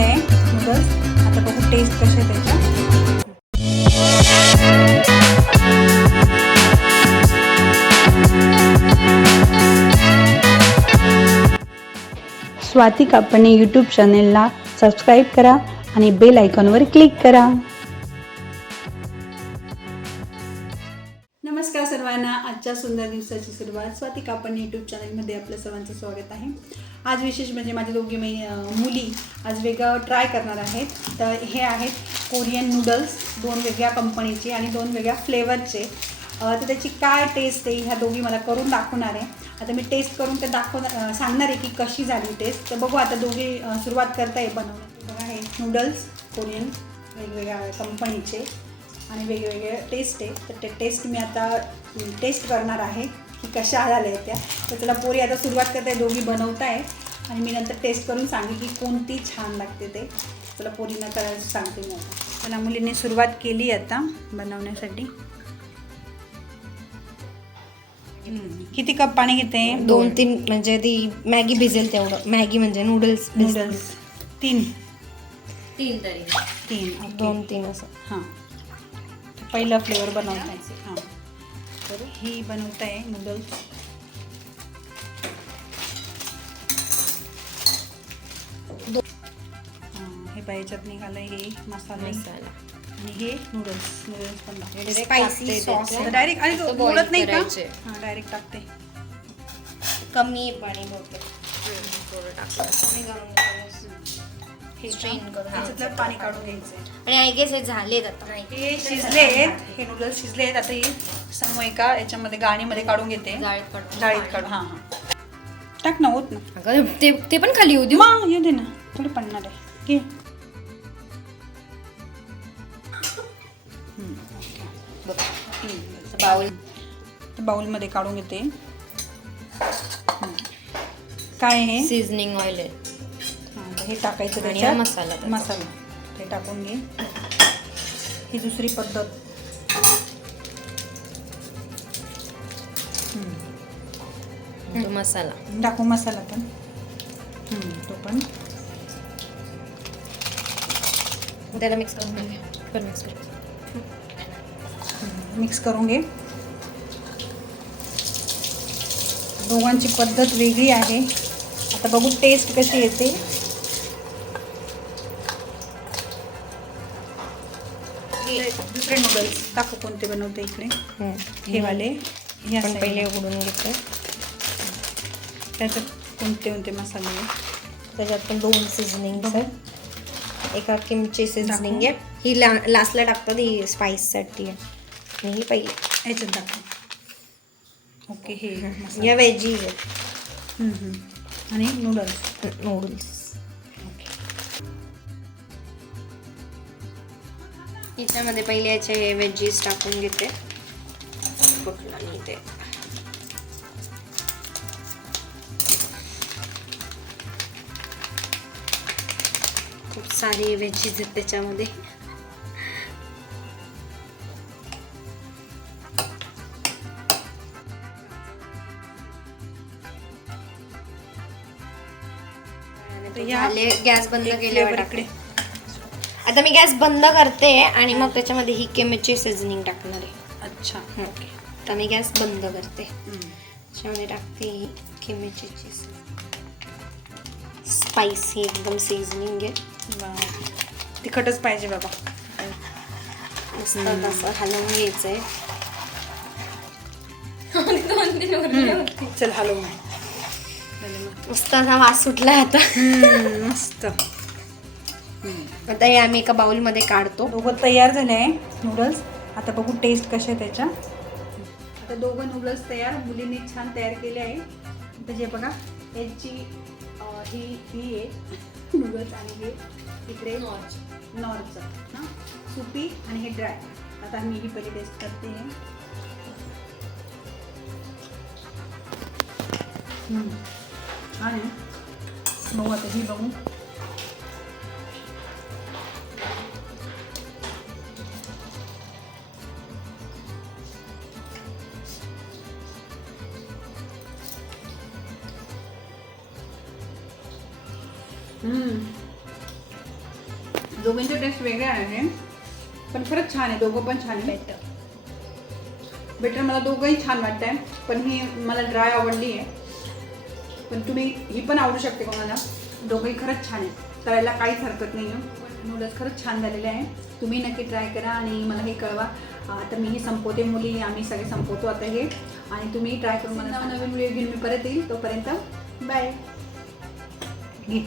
झाले आहे. नूडल्स. आता बघू टेस्ट कसे आहे त्याच्या स्वाती कापणे यूट्यूब चॅनेलला सबस्क्राईब करा आणि बेल आयकॉनवर क्लिक करा. आजच्या सुंदर दिवसाची सुरुवात स्वाती कापण यूट्यूब चॅनलमध्ये आपलं सर्वांचं स्वागत आहे. आज विशेष म्हणजे माझ्या दोघी मै मुली आज वेगळं ट्राय करणार आहेत. तर हे आहेत कोरियन नूडल्स दोन वेगळ्या कंपनीचे आणि दोन वेगळ्या फ्लेवरचे तर त्याची काय टेस्ट आहे ह्या दोघी मला करून दाखवणार आहे. आता मी टेस्ट करून ते दाखवणार सांगणार आहे की कशी झाली टेस्ट तर बघू आता दोघी सुरुवात सुरुवात आहे बनवण्याची. बघा हे नूडल्स कोरियन वेगवेगळ्या कंपनीचे आणि वेगवेगळे टेस्ट आहे. तर ते टेस्ट मी आता टेस्ट करणार आहे की कशा झाल्या आहेत त्या. तर त्याला पोरी आता सुरुवात करते दोघी बनवत आहे आणि मी नंतर टेस्ट करून सांगेन की कोणती छान लागते ते. त्याला पोरींना करायचं सांगते मी आता. त्याला मुलींनी सुरुवात केली आता बनवण्यासाठी. किती कप पाणी घेते? दोन तीन म्हणजे ती मॅगी भिजेल तेवढं. मॅगी म्हणजे नूडल्स नूडल्स. तीन. तीन तरी. तीन. दोन तीन असं. हां. पहिला फ्लेवर बनवताय. हां. तर ही बनवत आहे नूडल्स. हां चटणी घालाय हे मसाले. मसाला. आणि हे नूडल्स. नूडल्स पण स्पायसी सॉस. डायरेक्ट आणि नाही का. हां डायरेक्ट टाकते. कमी पाणी टाकलं. हे Strain करून पाणी काढून घ्यायचं आणि आय गेस हे झालेत आता. हे शिजले आहेत हे नूडल्स शिजले आहेत आता हे समोर एका याच्यामध्ये गाणीमध्ये काढून घेते. जाळीत काढून. हां हां. टाक ना होत ना. अगं ते ते पण खाली येऊ देऊ. मग येऊ दे ना. थोडी पडणार आहे. घे. हम्म, बघ. हम्म, बाउल. बाउलमध्ये काढून घेते. हम्म. काय आहे हे? सीझनिंग ऑइल आहे. हां, टाकायचं आणि त्याच्यात. हा मसाला त्याचा. मसाला. ते टाकून घे. ही दुसरी पद्धत. हम्म. तो मसाला. टाकू मसाला पण. हम्म, तो पण. त्याला मिक्स करून घे. कर मिक्स कर. मिक्स करून घे. दोघांची पद्धत वेगळी आहे. आता बघू टेस्ट कशी येते. दुसरे नूडल्स टाकू कोणते बनवते इकडे. हम्म. हे वाले. हे आपण पहिले आहे. उघडून घेतोय. त्याच्यात कोणते कोणते मसाले आहे? त्याच्यात पण दोन सिझनिंग एका किमची सिझनिंग आहे. ही ला लास्टला टाकतात ही स्पाइससाठी आहे. आणि ही पहिली. ह्याच्यात टाकू ओके हे. या व्हेजी हम्म. आणि नूडल्स नूडल्स याच्यामध्ये पहिले याचे व्हेजीस टाकून घेते. कुठला नाही ते. खूप सारे व्हेजीज आहेत त्याच्यामध्ये. गॅस बंद केल्यावर इकडे. आता मी गॅस बंद करते आणि मग त्याच्यामध्ये ही केमेची सिझनिंग टाकणार आहे. अच्छा. ओके आता मी गॅस बंद करते. त्याच्यामध्ये टाकते ही केमेची चीज स्पायसी एकदम सीझनिंग आहे. तिखटच पाहिजे बाबा. मस्त असं हलवून घ्यायचंय. चल हॅलो झाले मग. मस्त असा वास सुटला आता. मस्त. आता हे आम्ही एका बाउलमध्ये काढतो. दोघं तयार झाले आहे नूडल्स आता बघू टेस्ट कसे आहे त्याच्या. आता दोघं नूडल्स तयार मुलींनी छान तयार केले आहे. आता जे बघा याची ही ही आहे नूडल्स आणि हे इकडे नॉर्चं हां. सुपी आणि हे ड्राय आता मी ही पहिली टेस्ट करते आहे. आणि बघू आता ही बघू. दोघांचे टेस्ट वेगळे आहे. पण खरंच छान आहे. दोघं पण छान आहे. बेटर बेटर मला दोघंही छान वाटत आहे पण ही मला ड्राय आवडली आहे. पण तुम्ही ही पण आवडू शकते कोणाला दोघंही खरंच छान आहे. करायला काहीच हरकत नाही आहे नूडल्स खरंच छान झालेले आहे. तुम्ही नक्की ट्राय करा आणि मला हे कळवा. आता मी ही संपवते मुली. आम्ही सगळे संपवतो आता हे. आणि तुम्ही ट्राय करून मला नवीन व्हिडिओ घेऊन मी परत येईल. तोपर्यंत बाय घे